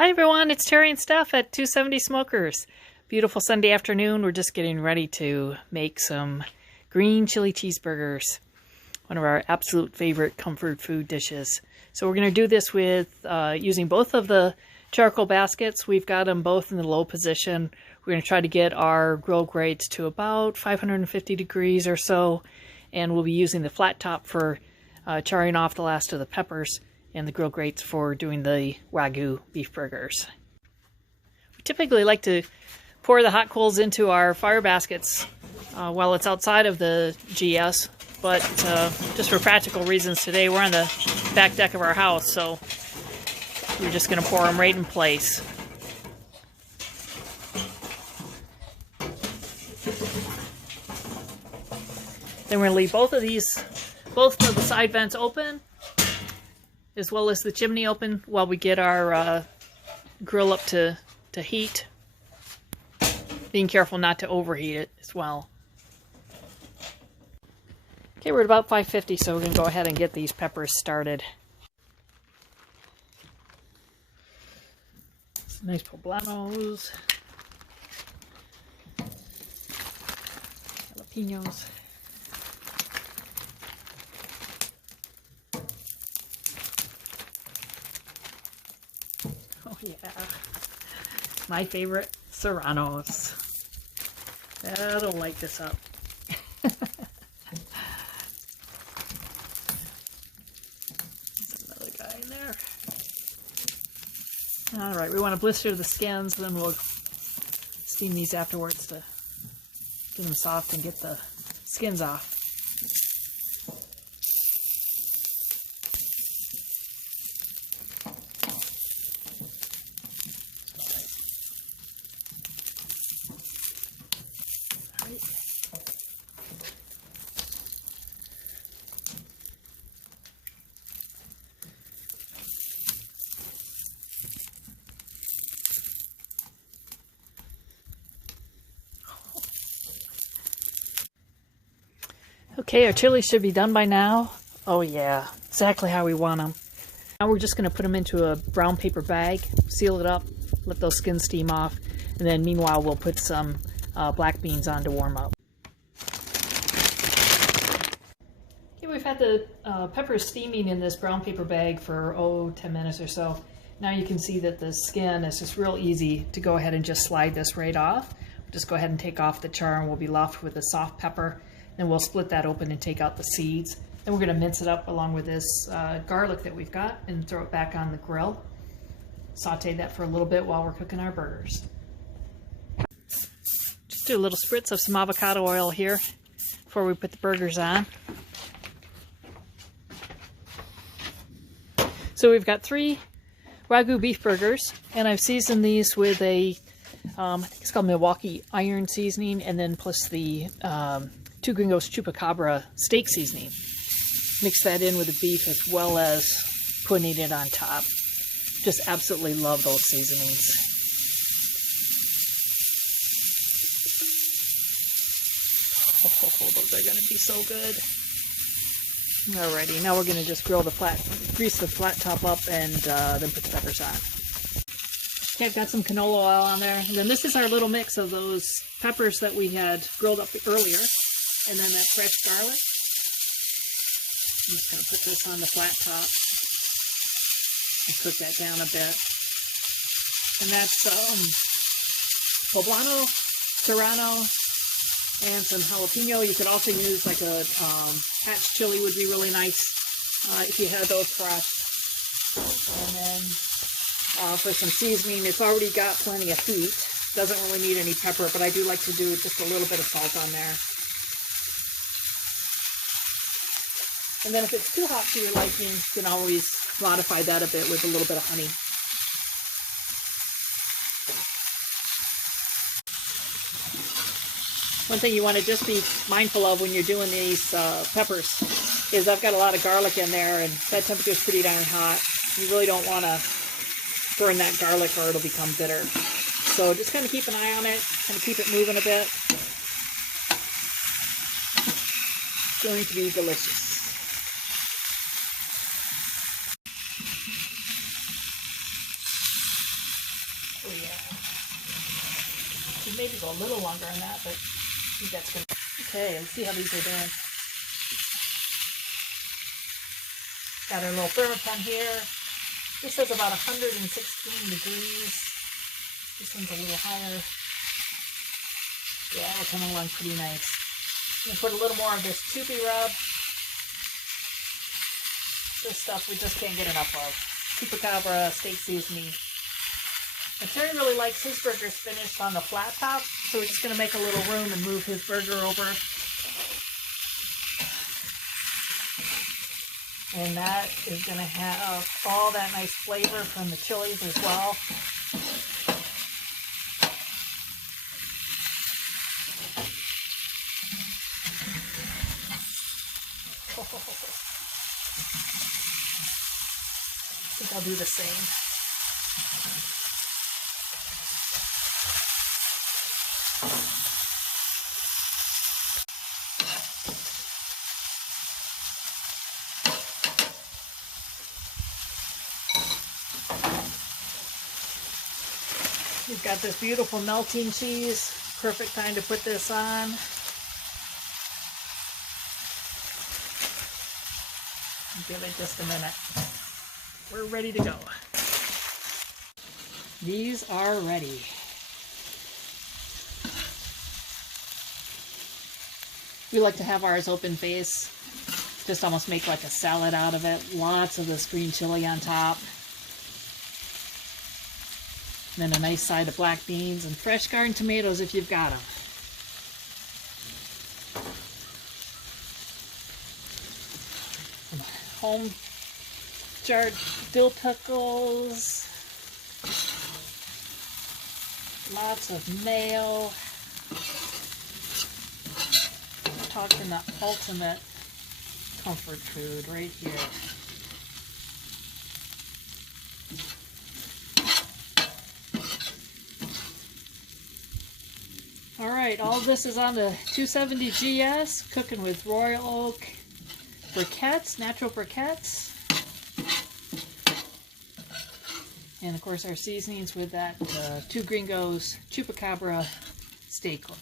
Hi everyone, it's Terry and Steph at 270 Smokers. Beautiful Sunday afternoon. We're just getting ready to make some green chili cheeseburgers. One of our absolute favorite comfort food dishes. So we're going to do this with using both of the charcoal baskets. We've got them both in the low position. We're going to try to get our grill grates to about 550 degrees or so. And we'll be using the flat top for charring off the last of the peppers, and the grill grates for doing the Wagyu beef burgers. We typically like to pour the hot coals into our fire baskets while it's outside of the GS, but just for practical reasons today we're on the back deck of our house, so we're just going to pour them right in place. Then we're going to leave both of the side vents open, as well as the chimney open, while we get our grill up to heat. Being careful not to overheat it as well. Okay, we're at about 550, so we're going to go ahead and get these peppers started. Some nice poblanos. Jalapenos. Oh yeah, my favorite, serranos. That'll light this up. There's another guy in there. Alright, we want to blister the skins, then we'll steam these afterwards to get them soft and get the skins off. Okay, our chilies should be done by now. Oh yeah, exactly how we want them. Now we're just going to put them into a brown paper bag, seal it up, let those skins steam off, and then meanwhile we'll put some black beans on to warm up. Okay, we've had the peppers steaming in this brown paper bag for 10 minutes or so. Now you can see that the skin is just real easy to go ahead and just slide this right off. We'll just go ahead and take off the char, and we'll be left with a soft pepper. Then we'll split that open and take out the seeds. Then we're going to mince it up along with this garlic that we've got and throw it back on the grill. Saute that for a little bit while we're cooking our burgers. Just do a little spritz of some avocado oil here before we put the burgers on. So we've got 3 Wagyu beef burgers, and I've seasoned these with a, I think it's called Milwaukee iron seasoning, and then plus the 2 Gringos Chupacabra steak seasoning. Mix that in with the beef as well as putting it on top. Just absolutely love those seasonings. Oh, those are going to be so good. Alrighty, now we're going to just grease the flat top up, and then put the peppers on. Okay, I've got some canola oil on there. And then this is our little mix of those peppers that we had grilled up earlier. And then that fresh garlic. I'm just going to put this on the flat top and cook that down a bit. And that's poblano, serrano, and some jalapeno. You could also use like a hatch chili, would be really nice if you had those fresh. And then for some seasoning, it's already got plenty of heat. Doesn't really need any pepper, but I do like to do just a little bit of salt on there. And then if it's too hot for your liking, you can always modify that a bit with a little bit of honey. One thing you want to just be mindful of when you're doing these peppers is I've got a lot of garlic in there, and that temperature is pretty darn hot. You really don't want to burn that garlic or it'll become bitter. So just kind of keep an eye on it, kind of keep it moving a bit. It's going to be delicious. maybe go a little longer on that, but I think that's good. Okay, let's see how these are doing. Got our little thermocon here. This says about 116 degrees. This one's a little higher. Yeah, we're coming along pretty nice. I'm going to put a little more of this Tupi rub. This stuff we just can't get enough of. Chupacabra steak seasoning. And Terry really likes his burgers finished on the flat top, so we're just going to make a little room and move his burger over. And that is going to have all that nice flavor from the chilies as well. I think I'll do the same. We've got this beautiful melting cheese. Perfect time to put this on. Give it just a minute. We're ready to go. These are ready. We like to have ours open face. Just almost make like a salad out of it. Lots of this green chili on top. And then a nice side of black beans and fresh garden tomatoes if you've got them. Some home jarred dill pickles. Lots of mayo. We're talking the ultimate comfort food right here. Alright, all this is on the 270 GS, cooking with Royal Oak briquettes, natural briquettes. And of course our seasonings with that Two Gringos Chupacabra steak club.